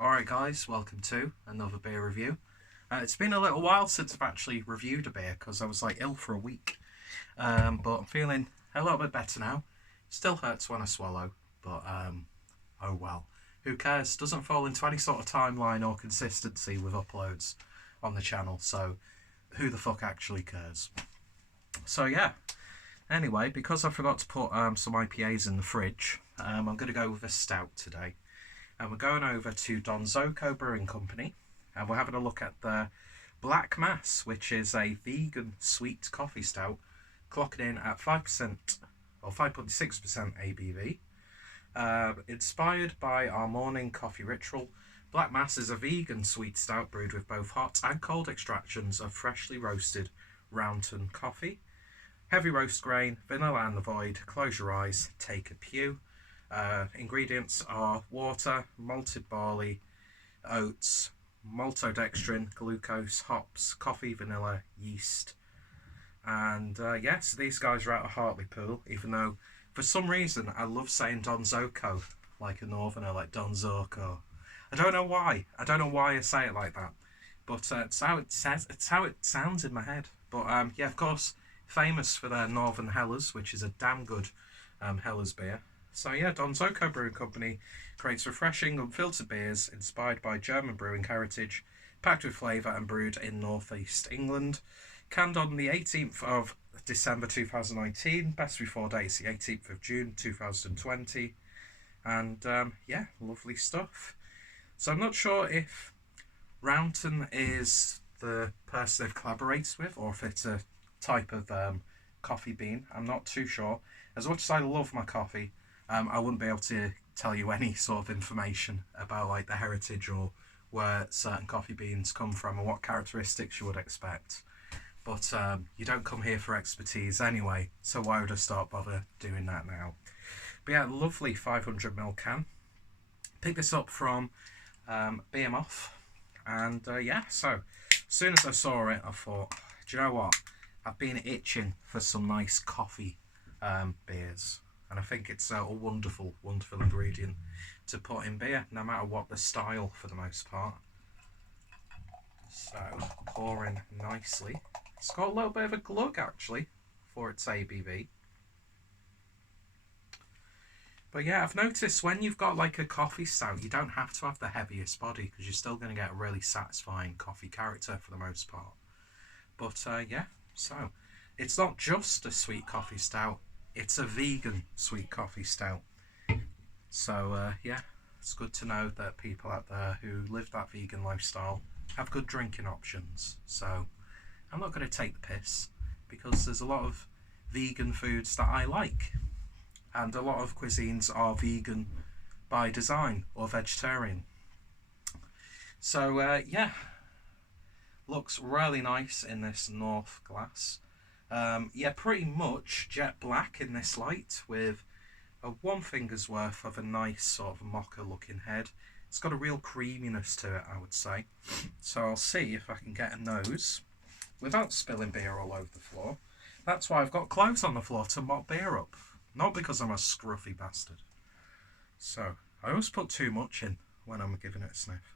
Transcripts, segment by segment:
Alright guys, welcome to another beer review. It's been a little while since I've actually reviewed a beer because I was ill for a week. But I'm feeling a little bit better now. Still hurts when I swallow, but oh well. Who cares? Doesn't fall into any sort of timeline or consistency with uploads on the channel, so who the fuck actually cares? So yeah, anyway, because I forgot to put some IPAs in the fridge, I'm going to go with a stout today. And we're going over to Donzoko Brewing Company, and we're having a look at the Black Mass, which is a vegan sweet coffee stout, clocking in at 5% or 5.6% ABV. Inspired by our morning coffee ritual, Black Mass is a vegan sweet stout brewed with both hot and cold extractions of freshly roasted Rounton Coffee. Heavy roast grain, vanilla and the void, close your eyes, take a pew. Ingredients are water, malted barley, oats, maltodextrin, glucose, hops, coffee, vanilla, yeast. And yes, these guys are out of Hartlepool, even though for some reason I love saying Donzoko like a northerner, like Donzoko. I don't know why. I don't know why I say it like that, but it's how it says. It's how it sounds in my head. But yeah, of course, famous for their Northern Helles, which is a damn good Helles beer. So yeah, Donzoko Brewing Company creates refreshing, unfiltered beers inspired by German brewing heritage, packed with flavour and brewed in northeast England. Canned on the 18th of December 2019, best before date's the 18th of June 2020. And yeah, lovely stuff. So I'm not sure if Rounton is the person they've collaborated with, or if it's a type of coffee bean. I'm not too sure. As much as I love my coffee, I wouldn't be able to tell you any sort of information about like the heritage or where certain coffee beans come from and what characteristics you would expect. But you don't come here for expertise anyway, so why would I start bother doing that now? But yeah, lovely 500ml can. Picked this up from BMOff, and yeah, so as soon as I saw it, I thought, do you know what? I've been itching for some nice coffee beers. And I think it's a wonderful, wonderful ingredient to put in beer, no matter what the style for the most part. So, pouring nicely. It's got a little bit of a glug actually for its ABV. But yeah, I've noticed when you've got like a coffee stout, you don't have to have the heaviest body because you're still going to get a really satisfying coffee character for the most part. But yeah, so it's not just a sweet coffee stout. It's a vegan sweet coffee stout. So yeah, it's good to know that people out there who live that vegan lifestyle have good drinking options. So I'm not going to take the piss because there's a lot of vegan foods that I like, and a lot of cuisines are vegan by design or vegetarian. So yeah, looks really nice in this North glass. Yeah, pretty much jet black in this light with a one finger's worth of a nice sort of mocha looking head. It's got a real creaminess to it, I would say. So I'll see if I can get a nose without spilling beer all over the floor. That's why I've got clothes on the floor to mop beer up. Not because I'm a scruffy bastard. So, I always put too much in when I'm giving it a sniff.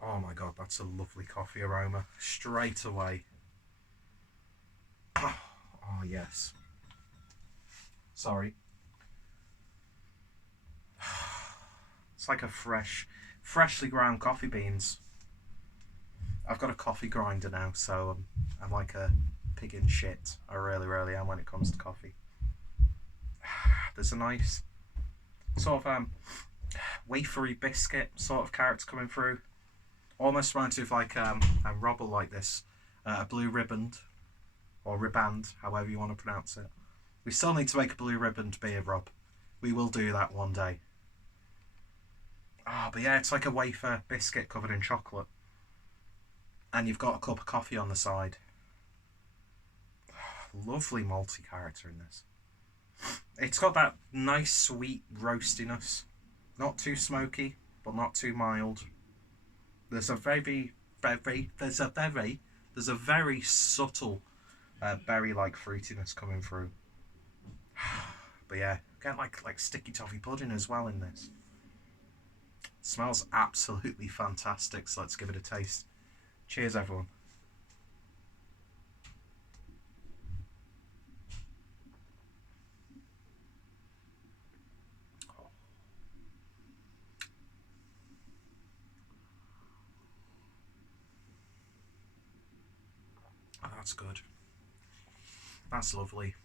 Oh my god, that's a lovely coffee aroma. Straight away. Oh yes. Sorry. It's like a freshly ground coffee beans. I've got a coffee grinder now, so I'm like a pig in shit. I really am when it comes to coffee. There's a nice sort of wafery biscuit sort of character coming through. Almost reminds me of like a robble like this, a blue riband, or riband, however you want to pronounce it. We still need to make a blue riband beer, Rob. We will do that one day. Oh, but yeah, it's like a wafer biscuit covered in chocolate. And you've got a cup of coffee on the side. Lovely malty character in this. It's got that nice sweet roastiness. Not too smoky, but not too mild. There's a very subtle berry-like fruitiness coming through. But yeah, get like sticky toffee pudding as well in this. Smells absolutely fantastic, so let's give it a taste. Cheers, everyone. Oh, that's good. That's lovely.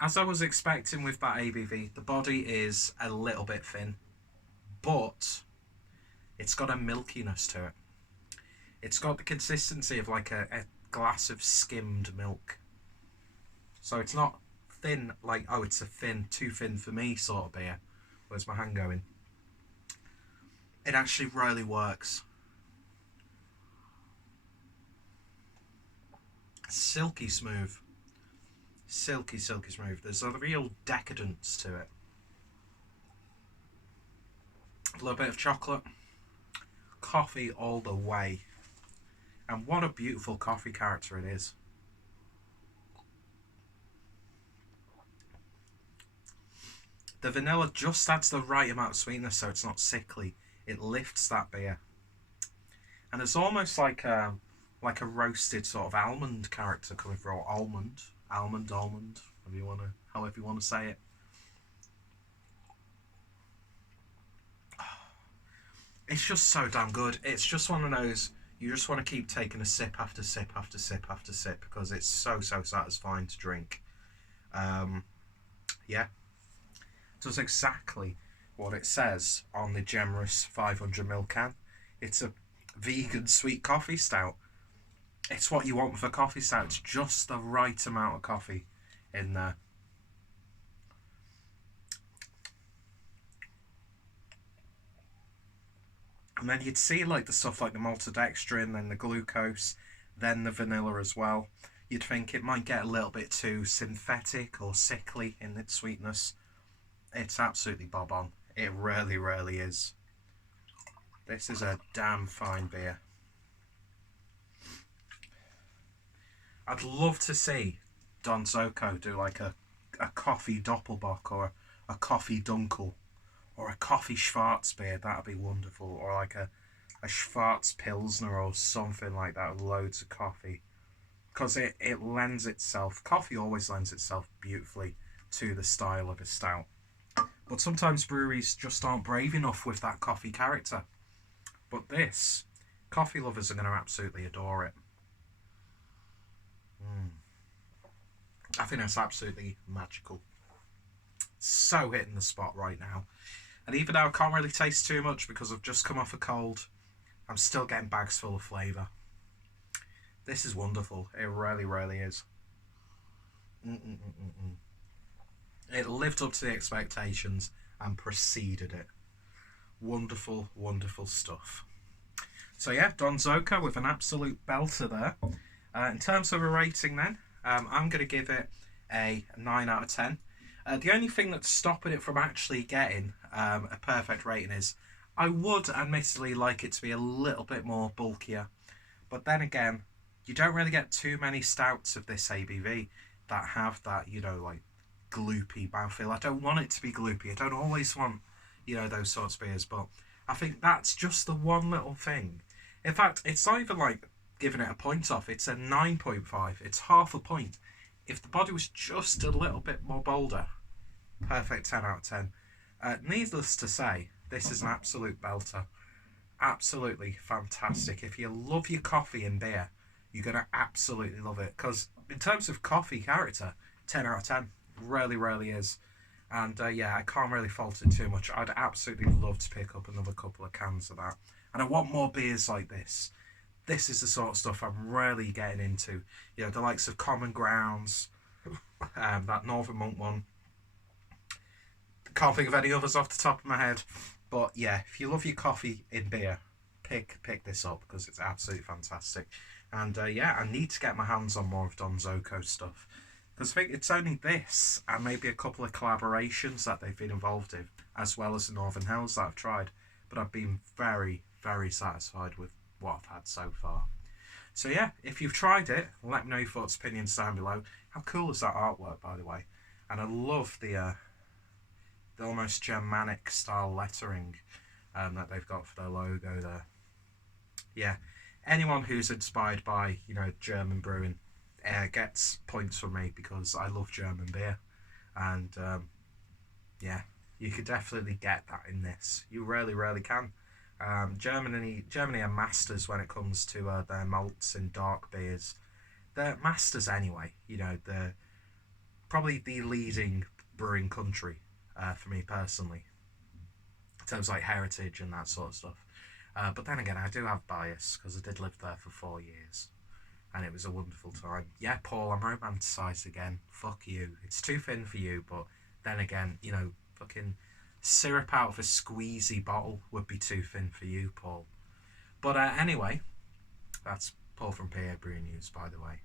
As I was expecting with that ABV, the body is a little bit thin, but it's got a milkiness to it. It's got the consistency of like a glass of skimmed milk. So it's not thin, like, oh, it's a thin, too thin for me sort of beer. Where's my hand going? It actually really works. Silky smooth. Silky smooth. There's a real decadence to it. A little bit of chocolate. Coffee all the way. And what a beautiful coffee character it is. The vanilla just adds the right amount of sweetness so it's not sickly. It lifts that beer. And it's almost like a roasted sort of almond character coming through, or almond, however you want to say it. It's just so damn good. It's just one of those, you just want to keep taking a sip after sip after sip after sip because it's so satisfying to drink. Yeah. It does exactly what it says on the generous 500ml can. It's a vegan sweet coffee stout. It's what you want with a coffee stout. It's just the right amount of coffee in there. And then you'd see like the stuff like the maltodextrin, then the glucose, then the vanilla as well. You'd think it might get a little bit too synthetic or sickly in its sweetness. It's absolutely bob on. It really is. This is a damn fine beer. I'd love to see Donzoko do like a coffee Doppelbock or a coffee Dunkel or a coffee Schwarzbier. That'd be wonderful. Or like a Schwarz Pilsner or something like that with loads of coffee. Because it lends itself, coffee always lends itself beautifully to the style of a stout. But sometimes breweries just aren't brave enough with that coffee character. But this, coffee lovers are going to absolutely adore it. I think that's absolutely magical. So hitting the spot right now. And even though I can't really taste too much because I've just come off a cold, I'm still getting bags full of flavour. This is wonderful. It really is. It lived up to the expectations and preceded it. Wonderful stuff. So yeah, Donzoko with an absolute belter there. In terms of a rating then, I'm going to give it a 9 out of 10. The only thing that's stopping it from actually getting a perfect rating is I would admittedly like it to be a little bit more bulkier. But then again, you don't really get too many stouts of this ABV that have that, like gloopy mouthfeel. I don't want it to be gloopy. I don't always want, those sorts of beers. But I think that's just the one little thing. In fact, it's not even like giving it a point off. It's a 9.5. It's half a point. If the body was just a little bit more bolder, perfect 10 out of 10. Needless to say, this is an absolute belter. Absolutely fantastic. If you love your coffee and beer, you're going to absolutely love it. Because in terms of coffee character, 10 out of 10. Really is. And yeah, I can't really fault it too much. I'd absolutely love to pick up another couple of cans of that. And I want more beers like this. This is the sort of stuff I'm really getting into. The likes of Common Grounds, that Northern Monk one. Can't think of any others off the top of my head. But yeah, if you love your coffee in beer, pick this up because it's absolutely fantastic. And yeah, I need to get my hands on more of Donzoko stuff. Because I think it's only this and maybe a couple of collaborations that they've been involved in, as well as the Northern Hells that I've tried. But I've been very satisfied with what I've had so far. So yeah, if you've tried it, let me know your thoughts, opinions down below. How cool is that artwork, by the way? And I love the almost Germanic style lettering that they've got for their logo there. Yeah, anyone who's inspired by, you know, German brewing gets points from me because I love German beer. And yeah, you could definitely get that in this. You really, really can. Germany are masters when it comes to their malts and dark beers. They're masters anyway. You know, they're probably the leading brewing country for me personally, in terms of like heritage and that sort of stuff. But then again, I do have bias because I did live there for 4 years, and it was a wonderful time. Yeah, Paul, I'm romanticised again. Fuck you. It's too thin for you, but then again, you know, fucking syrup out of a squeezy bottle would be too thin for you, Paul. But anyway, that's Paul from PA Brewing News, by the way.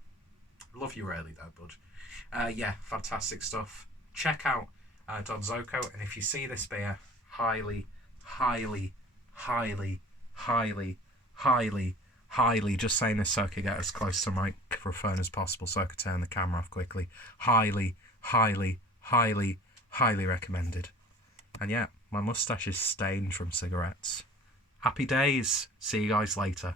Love you really though, bud. Yeah, fantastic stuff. Check out Donzoko, and if you see this beer, highly, highly, highly, highly, highly, highly, just saying this so I could get as close to the microphone as possible so I could turn the camera off quickly. Highly, highly, highly, highly recommended. And yeah, my moustache is stained from cigarettes. Happy days. See you guys later.